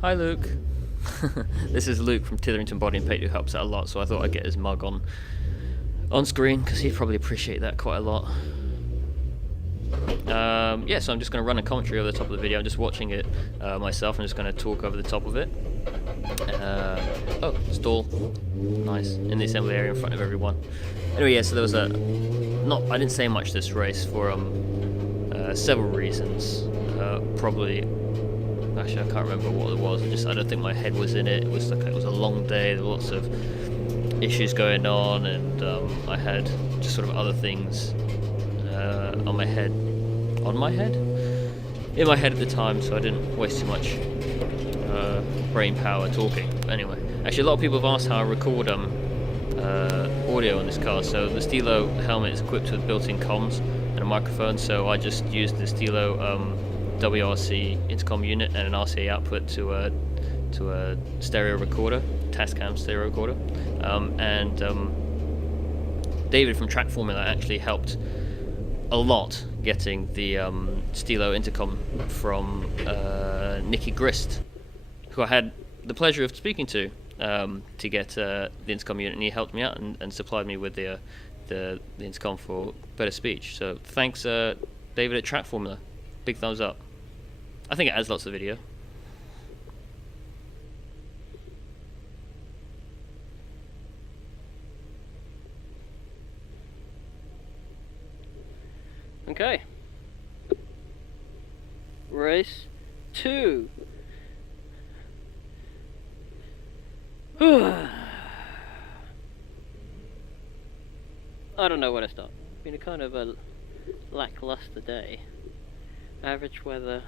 Hi Luke. This is Luke from Titherington Body and Paint, who helps out a lot, so I thought I'd get his mug on screen because he'd probably appreciate that quite a lot. Yeah, so I'm just going to run a commentary over the top of the video. I'm just watching it myself. I'm just going to talk over the top of it. Oh, stall. Nice. In the assembly area in front of everyone. Anyway, yeah, so there was I didn't say much this race for several reasons. Probably, actually I can't remember what it was. I don't think my head was in it. It was a long day. There were lots of issues going on, and I had just sort of other things in my head at the time, so I didn't waste too much brain power talking. But anyway, actually a lot of people have asked how I record audio on this car. So the Stilo helmet is equipped with built-in comms and a microphone, so I just used the Stilo WRC intercom unit and an RCA output to a stereo recorder, Tascam stereo recorder, and David from Track Formula actually helped a lot getting the Stilo intercom from Nicky Grist, who I had the pleasure of speaking to get the intercom unit, and he helped me out and supplied me with the intercom for better speech. So thanks, David at Track Formula. Big thumbs up. I think it adds lots of video. Okay. Race 2. I don't know where to start. It's been a kind of a lackluster day. Average weather.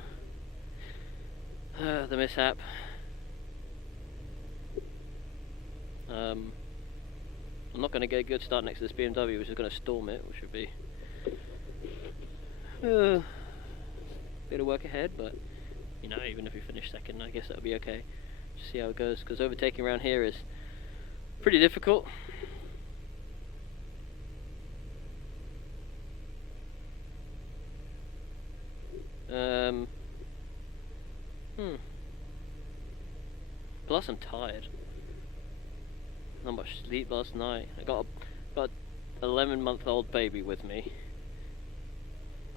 The mishap. I'm not going to get a good start next to this BMW, which is going to storm it, which would be bit of work ahead, but you know, even if we finish second, I guess that'll be okay. Just see how it goes, because overtaking around here is pretty difficult. Plus I'm tired. Not much sleep last night. I got an 11-month-old baby with me,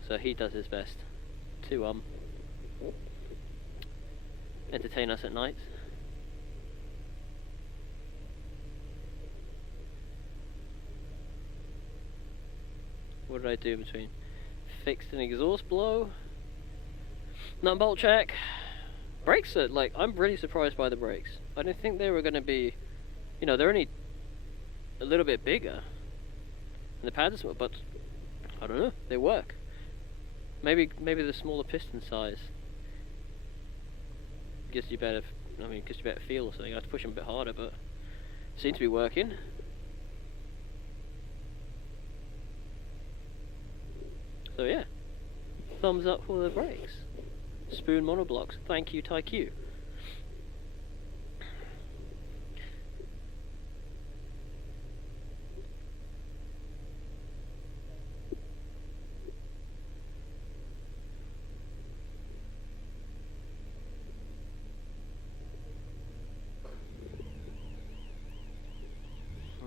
so he does his best to entertain us at night. What did I do between fixed an exhaust blow, nut bolt check, brakes are I'm really surprised by the brakes. I didn't think they were going to be, you know, they're only a little bit bigger and the pads are small, but I don't know, they work. Maybe the smaller piston size gives you better feel or something. I have to push them a bit harder, but it seems to be working. So yeah, thumbs up for the brakes. Spoon monoblocks. Thank you, TyQ.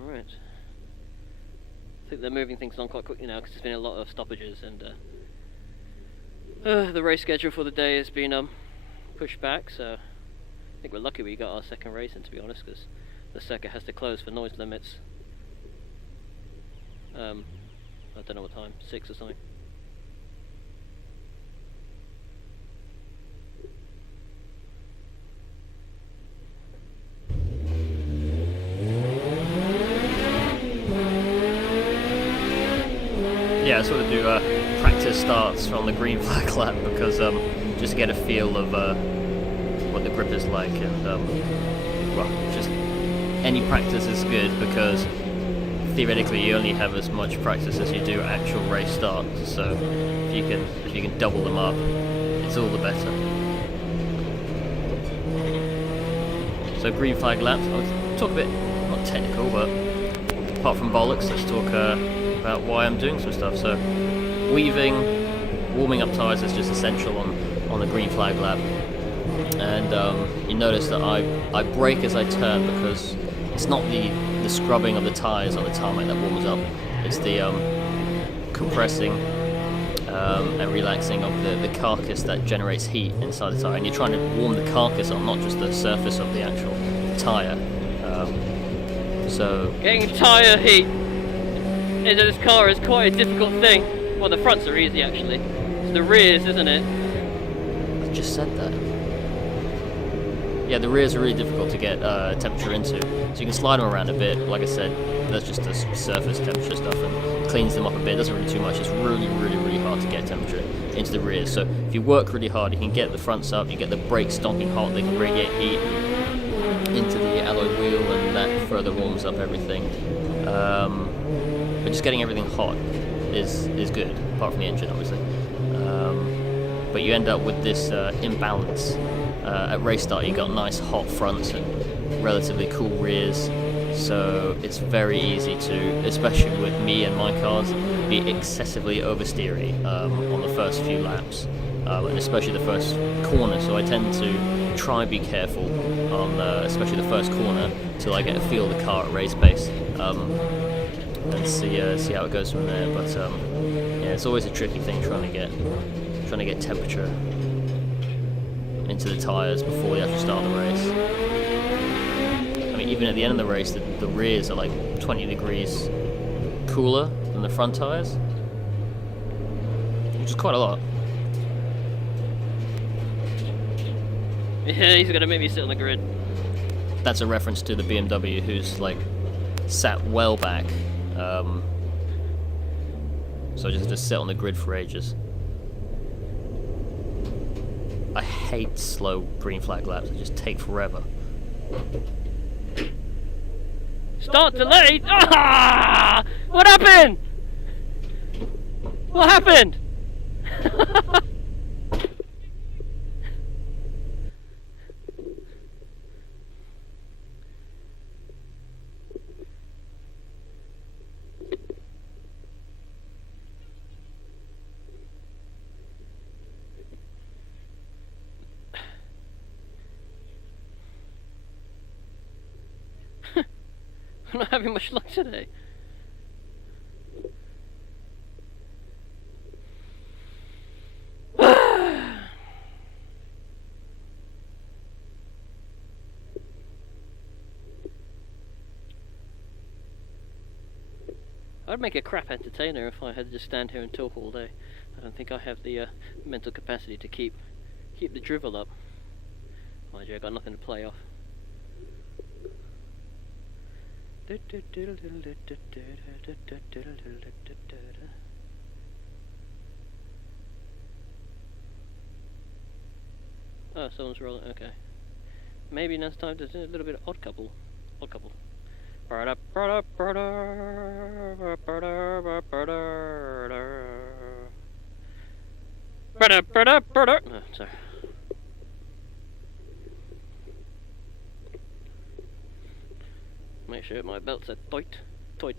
Alright. I think they're moving things along quite quickly now because there's been a lot of stoppages, and the race schedule for the day has been pushed back, so I think we're lucky we got our second race in, to be honest, because the circuit has to close for noise limits. I don't know what time, 6 or something. Yeah, I sort of do practice starts from the green flag lap because just to get a feel of what the grip is like, and well, just any practice is good because theoretically you only have as much practice as you do actual race starts. So if you can double them up, it's all the better. So green flag laps. I'll talk a bit, not technical, but apart from bollocks, let's talk about why I'm doing some stuff. So weaving, warming up tyres is just essential on the green flag lap. and you notice that I brake as I turn because it's not the scrubbing of the tyres on the tarmac that warms up, it's the compressing and relaxing of the carcass that generates heat inside the tyre, and you're trying to warm the carcass on, not just the surface of the actual tyre. So getting tyre heat into this car is quite a difficult thing. Well, the fronts are easy actually. It's the rears, isn't it? I just said that. Yeah, the rears are really difficult to get temperature into, so you can slide them around a bit. Like I said, that's just the surface temperature stuff, and it cleans them up a bit. It doesn't really too much. It's really, really, really hard to get temperature into the rears. So if you work really hard, you can get the fronts up, you get the brakes stomping hot, they can radiate heat into the alloy wheel, and that further warms up everything. But just getting everything hot is good, apart from the engine, obviously. But you end up with this imbalance. At race start, you got nice hot fronts and relatively cool rears, so it's very easy to, especially with me and my cars, be excessively oversteery on the first few laps, and especially the first corner. So I tend to try and be careful on especially the first corner till I get a feel of the car at race pace, and see how it goes from there. But yeah, it's always a tricky thing trying to get temperature into the tyres before you actually start the race. I mean, even at the end of the race, the rears are like 20 degrees cooler than the front tyres, which is quite a lot. Yeah, he's gonna make me sit on the grid. That's a reference to the BMW, who's like sat well back, so just sit on the grid for ages. I hate slow green flag laps. They just take forever. Start delayed! Ah! What happened? What happened? I'm not having much luck today. I'd make a crap entertainer if I had to just stand here and talk all day. I don't think I have the mental capacity to keep the drivel up. Mind you, I got nothing to play off. Oh, someone's rolling. Okay. Maybe next time to do a little bit of odd couple. Odd couple. Oh, sorry. Make sure my belts are tight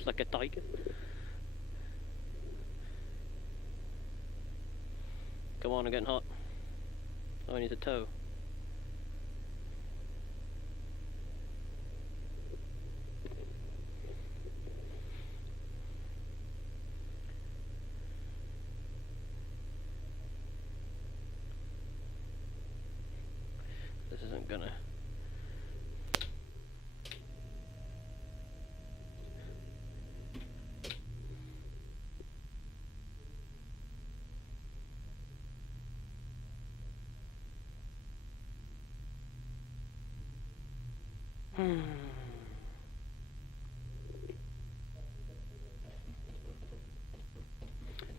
like a tiger. Come on, I'm getting hot. Oh, I need a tow. This isn't gonna...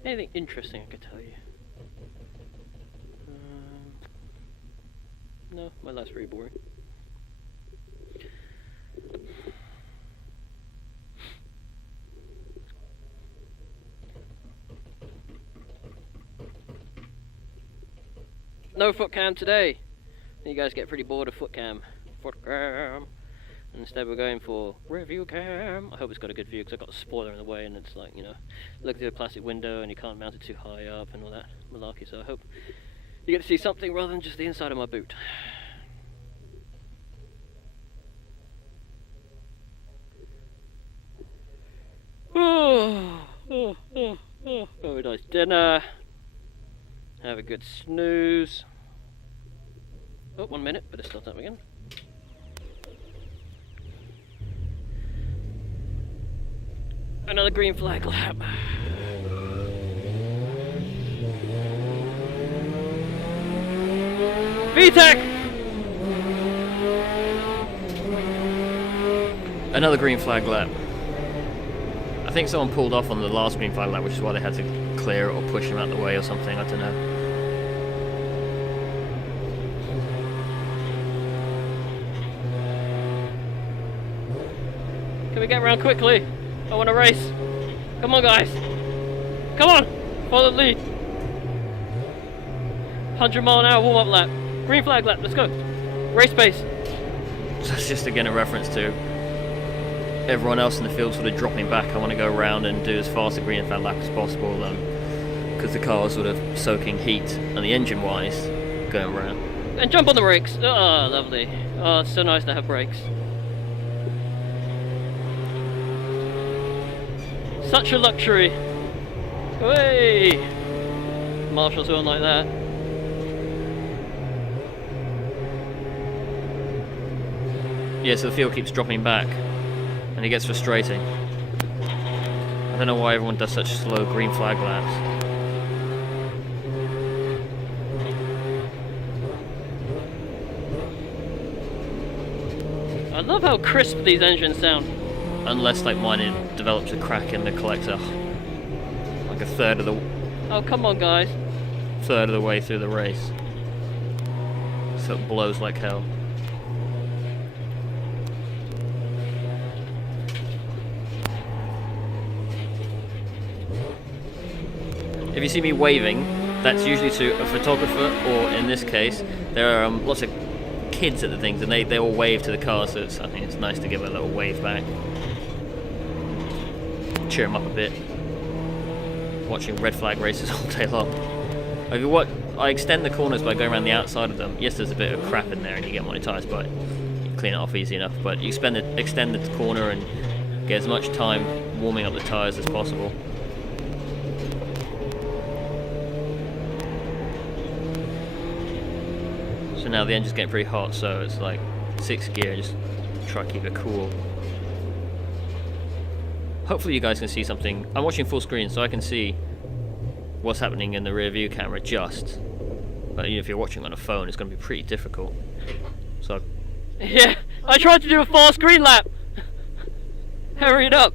Anything interesting I could tell you? No, my life's pretty boring. No foot cam today. You guys get pretty bored of foot cam. Foot cam. Instead we're going for review cam. I hope it's got a good view because I've got a spoiler in the way and it's like, you know, look through a plastic window and you can't mount it too high up and all that malarkey, so I hope You get to see something rather than just the inside of my boot. Go a nice dinner. Have a good snooze. Oh, 1 minute, better start up again. Another green flag lap. VTEC! Another green flag lap. I think someone pulled off on the last green flag lap, which is why they had to clear it or push him out the way or something, I don't know. Can we get around quickly? I want to race. Come on, guys. Come on. Follow the lead. 100-mile-an-hour warm-up lap. Green flag lap. Let's go. Race pace. So that's just again a reference to everyone else in the field sort of dropping back. I want to go around and do as fast a green flag lap as possible, because the car is sort of soaking heat, and the engine-wise, going around. And jump on the brakes. Oh, lovely. Oh, it's so nice to have brakes. Such a luxury. Hey! Marshals weren't like that. Yeah, so the field keeps dropping back, and it gets frustrating. I don't know why everyone does such slow green flag laps. I love how crisp these engines sound. Unless, like mine, it develops a crack in the collector, like a third of the Oh, come on, guys. way through the race, so it blows like hell. If you see me waving, that's usually to a photographer, or in this case, there are lots of kids at the things, and they all wave to the car, so I think it's nice to give a little wave back. Cheer them up a bit. Watching red flag races all day long. I extend the corners by going around the outside of them. Yes, there's a bit of crap in there and you get monetized, but you clean it off easy enough. But you extend the corner and get as much time warming up the tyres as possible. So now the engine's getting pretty hot, so it's like 6th gear, just try to keep it cool. Hopefully you guys can see something. I'm watching full screen, so I can see what's happening in the rear view camera just. But if you're watching on a phone, it's going to be pretty difficult. So Yeah, I tried to do a fast green lap. Hurry it up.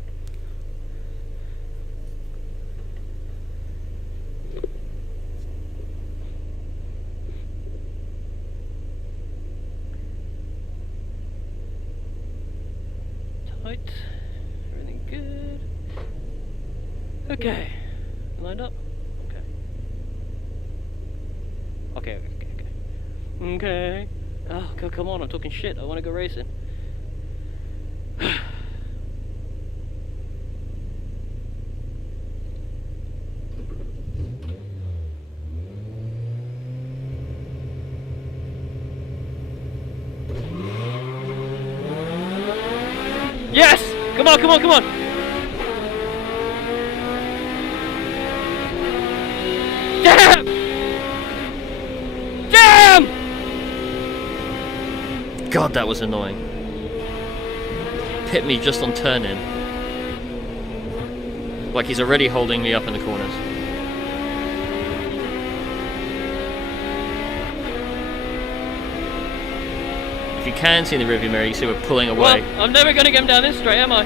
Tight. Everything good. Okay. Lined up? Okay. Okay. Oh, come on, I'm talking shit. I want to go racing. Yes! Come on! Damn! God, that was annoying. Hit me just on turn in. Like he's already holding me up in the corners. If you can see in the rearview mirror, you see we're pulling away. Well, I'm never going to get him down this straight, am I?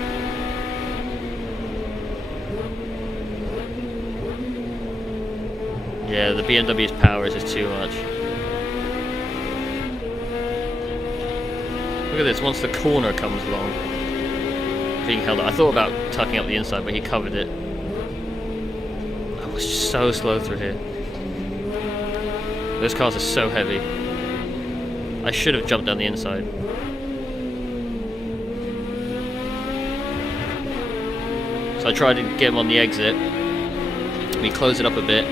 Yeah, the BMW's power is just too much. Look at this, once the corner comes along, being held up. I thought about tucking up the inside, but he covered it. I was so slow through here. Those cars are so heavy. I should have jumped down the inside. So I tried to get him on the exit. We close it up a bit.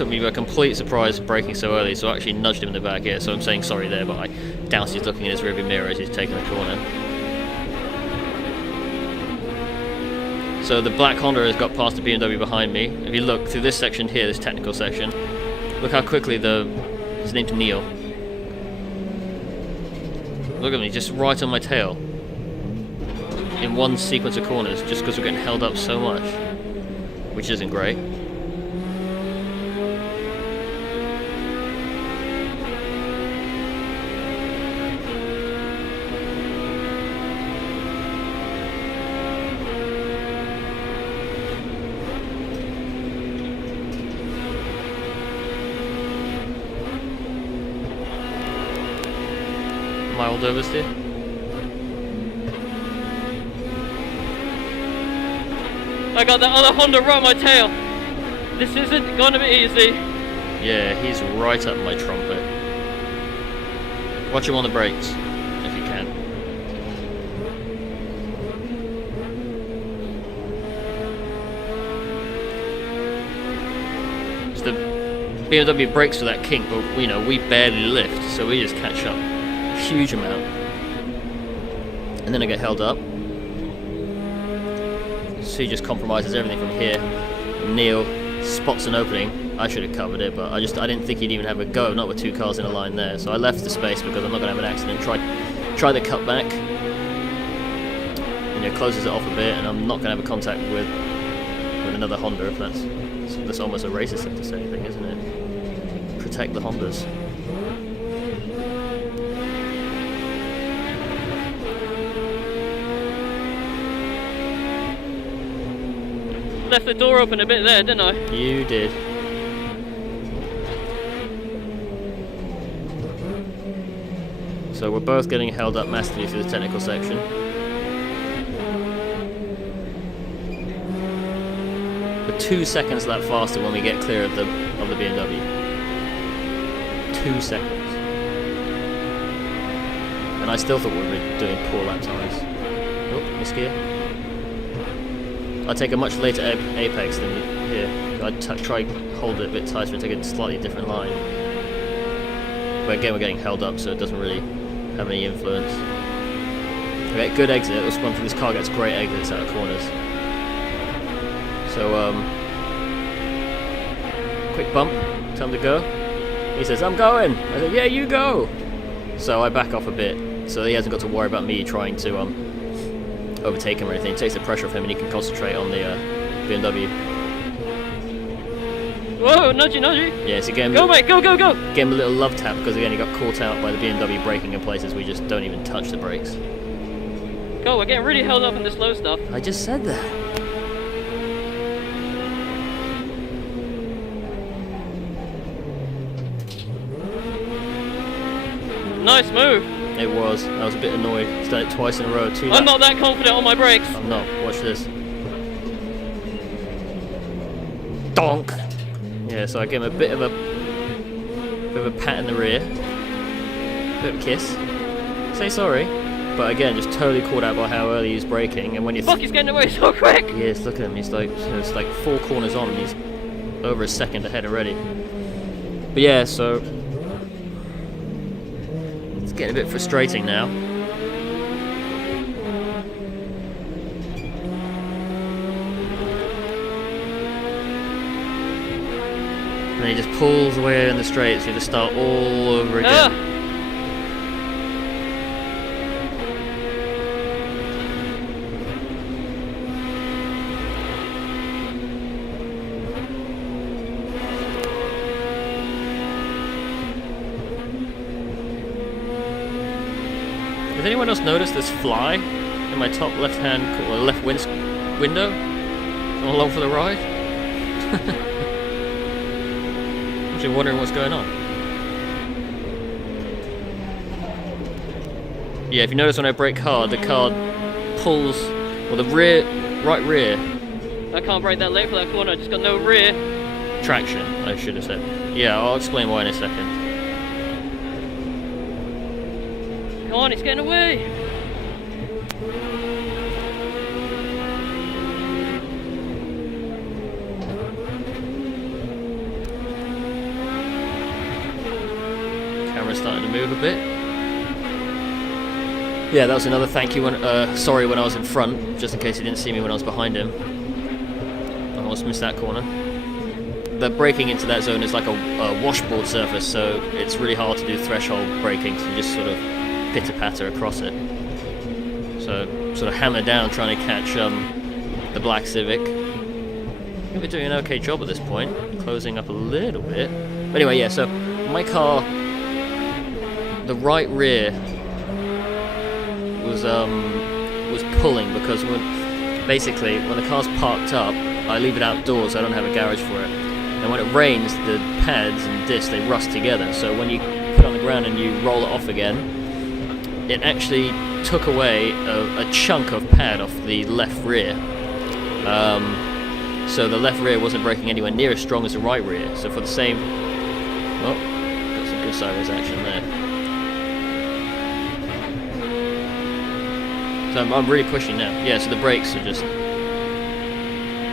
took me by a complete surprise braking so early, so I actually nudged him in the back. Yeah, so I'm saying sorry there, but I doubt he's looking in his rearview mirror as he's taking the corner. So the black Honda has got past the BMW behind me. If you look through this section here, this technical section, look how quickly his name's Neil. Look at me, just right on my tail. In one sequence of corners, just because we're getting held up so much. Which isn't great. Mild oversteer. I got that other Honda right on my tail. This isn't gonna be easy. Yeah, he's right up my trumpet. Watch him on the brakes, if you can. So the BMW brakes for that kink, but you know, we barely lift, so we just catch up a huge amount. And then I get held up. So he just compromises everything from here. Neil spots an opening. I should have covered it, but I didn't think he'd even have a go, not with two cars in a line there. So I left the space because I'm not going to have an accident. Try the cutback. You know, closes it off a bit, and I'm not going to have a contact with another Honda. If that's almost a racist thing to say, I think, isn't it? Protect the Hondas. Left the door open a bit there, didn't I? You did. So we're both getting held up massively through the technical section. We're 2 seconds lap faster when we get clear of the BMW. 2 seconds. And I still thought we were doing poor lap times. Oh, misgear. I take a much later apex than here. I'd try hold it a bit tighter and take a slightly different line. But again, we're getting held up, so it doesn't really have any influence. Okay, good exit. This car gets great exits out of corners. So, quick bump, time to go. He says, "I'm going." I said, "Yeah, you go." So I back off a bit, so he hasn't got to worry about me trying to overtake him or anything. It takes the pressure off him and he can concentrate on the BMW. Whoa, nudgy. Yeah, so again, go mate, go. Gave him a little love tap because again he got caught out by the BMW braking in places we just don't even touch the brakes. Go, we're getting really held up in the slow stuff. I just said that. Nice move. It was. I was a bit annoyed. He's done it twice in a row. I'm not that confident on my brakes. I'm not. Watch this. Donk. Yeah, so I give him a bit of a pat in the rear. Bit of a kiss. Say sorry. But again, just totally caught out by how early he's braking. And when you fuck, he's getting away so quick. Yes, look at him. He's like, it's like 4 corners on, and he's over a second ahead already. But yeah, so it's getting a bit frustrating now. And he just pulls away in the straight, so you have to start all over again. Has anyone else noticed this fly in my top left-hand or left window? All along for the ride? Actually wondering what's going on. Yeah, if you notice when I brake hard, the car pulls, well, the right rear. I can't brake that late for that corner. I just got no rear traction. I should have said. Yeah, I'll explain why in a second. Come on, he's getting away. camera's starting to move a bit. Yeah, that was another thank you when, sorry when I was in front, just in case he didn't see me when I was behind him. I almost missed that corner. The braking into that zone is like a washboard surface, so it's really hard to do threshold braking, so you just sort of pitter-patter across it. So, sort of hammer down trying to catch the black Civic. I think we're doing an okay job at this point, closing up a little bit. But anyway, yeah, so my car, the right rear was pulling because basically when the car's parked up, I leave it outdoors, I don't have a garage for it. And when it rains, the pads and discs, they rust together. So when you put it on the ground and you roll it off again, it actually took away a chunk of pad off the left rear. So the left rear wasn't braking anywhere near as strong as the right rear. So for the same... Oh, got some good sideways action there. So I'm really pushing now. Yeah, so the brakes are just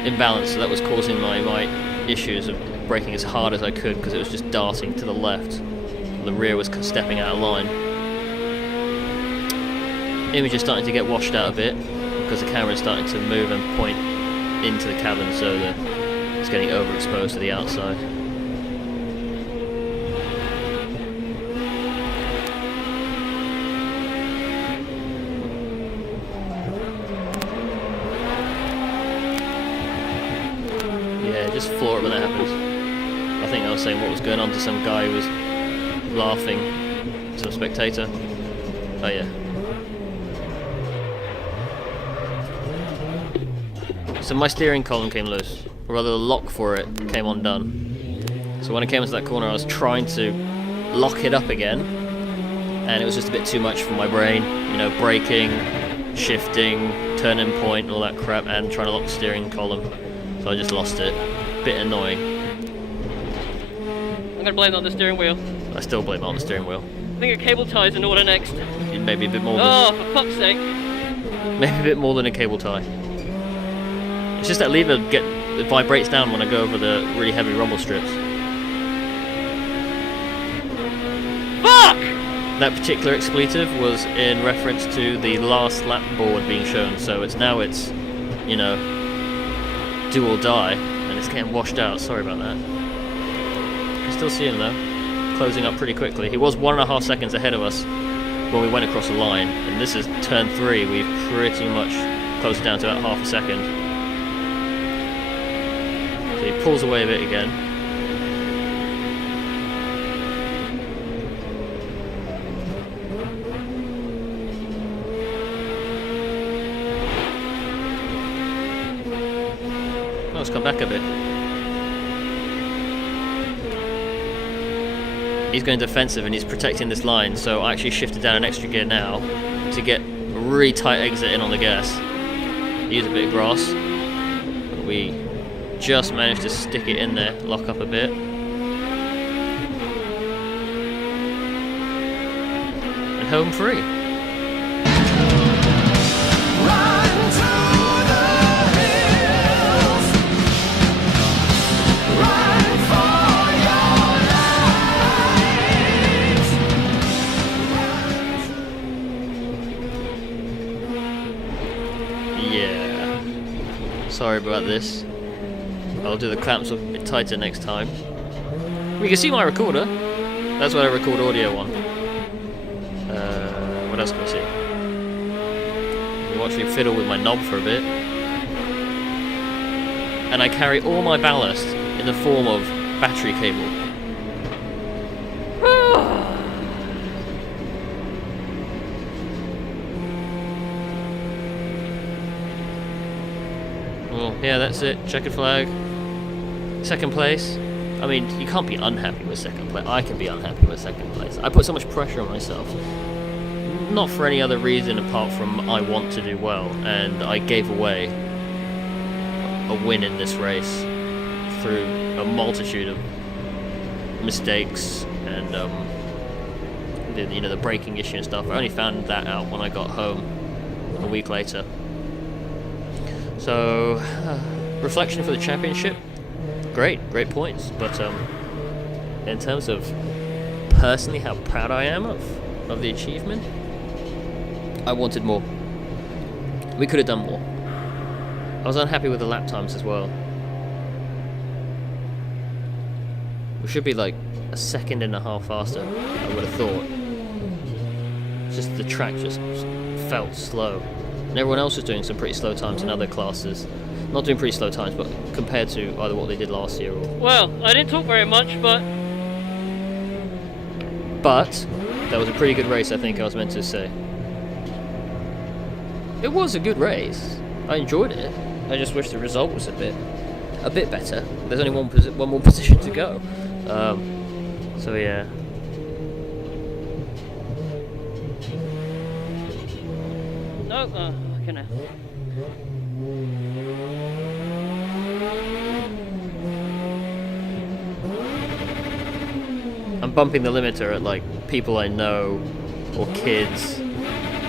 imbalanced, so that was causing my issues of braking as hard as I could because it was just darting to the left. The rear was stepping out of line. Image is starting to get washed out a bit because the camera is starting to move and point into the cabin, so that it's getting overexposed to the outside. Just floor it when that happens. I think I was saying what was going on to some guy who was laughing, some spectator. Oh yeah. So my steering column came loose, or rather the lock for it came undone. So when I came into that corner I was trying to lock it up again, and it was just a bit too much for my brain, you know, braking, shifting, turning point, all that crap, and trying to lock the steering column. So I just lost it. Bit annoying. I'm gonna blame it on the steering wheel. I still blame it on the steering wheel. I think a cable tie is in order next. Maybe a bit more than... Oh, for fuck's sake. Maybe a bit more than a cable tie. It's just that lever it vibrates down when I go over the really heavy rumble strips. Fuck! That particular expletive was in reference to the last lap board being shown, so it's, you know, do or die, and it's getting washed out. Sorry about that. I still see him though, closing up pretty quickly. He was 1.5 seconds ahead of us when we went across the line, and this is turn 3. We've pretty much closed down to about half a second. So he pulls away a bit again. Let's come back a bit. He's going defensive and he's protecting this line, so I actually shifted down an extra gear now to get a really tight exit in on the gas. Use a bit of grass. But we just managed to stick it in there, lock up a bit. And home free. Sorry about this. I'll do the clamps a bit tighter next time. We can see my recorder. That's what I record audio on. What else can we see? You watch me fiddle with my knob for a bit. And I carry all my ballast in the form of battery cable. Well, yeah, that's it. Checkered flag. Second place. I mean, you can't be unhappy with second place. I can be unhappy with second place. I put so much pressure on myself. Not for any other reason apart from I want to do well. And I gave away a win in this race through a multitude of mistakes and the braking issue and stuff. I only found that out when I got home a week later. So, reflection for the championship, great points, but in terms of personally how proud I am of the achievement. I wanted more. We could have done more. I was unhappy with the lap times as well. We should be like a 1.5 seconds faster, I would have thought. Just the track just felt slow. And everyone else was doing some pretty slow times in other classes. Not doing pretty slow times, but compared to either what they did last year or... Well, I didn't talk very much, but... But, that was a pretty good race, I think I was meant to say. It was a good race. I enjoyed it. I just wish the result was a bit better. There's only one more position to go. So yeah. No, can I? I'm bumping the limiter at like people I know or kids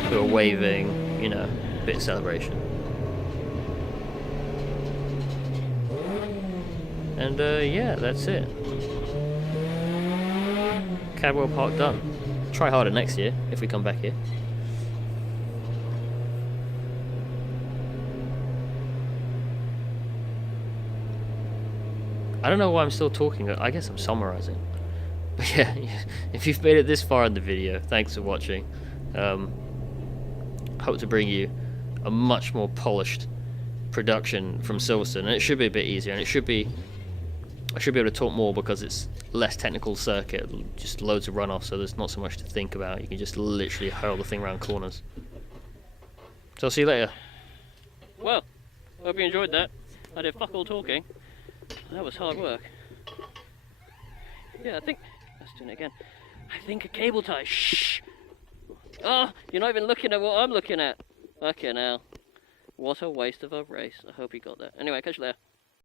who are waving, you know, a bit of celebration. And yeah, that's it. Cadwell Park done. Try harder next year if we come back here. I don't know why I'm still talking. I guess I'm summarizing. But yeah, if you've made it this far in the video, thanks for watching. Hope to bring you a much more polished production from Silverstone, and it should be a bit easier, and I should be able to talk more because it's less technical circuit, just loads of runoff, so there's not so much to think about. You can just literally hurl the thing around corners. So I'll see you later. Well, hope you enjoyed that. I did fuck all talking. That was hard work. Yeah, I think... Let's do it again. I think a cable tie. Shh! Oh, you're not even looking at what I'm looking at. Okay, now. What a waste of a race. I hope you got that. Anyway, catch you later.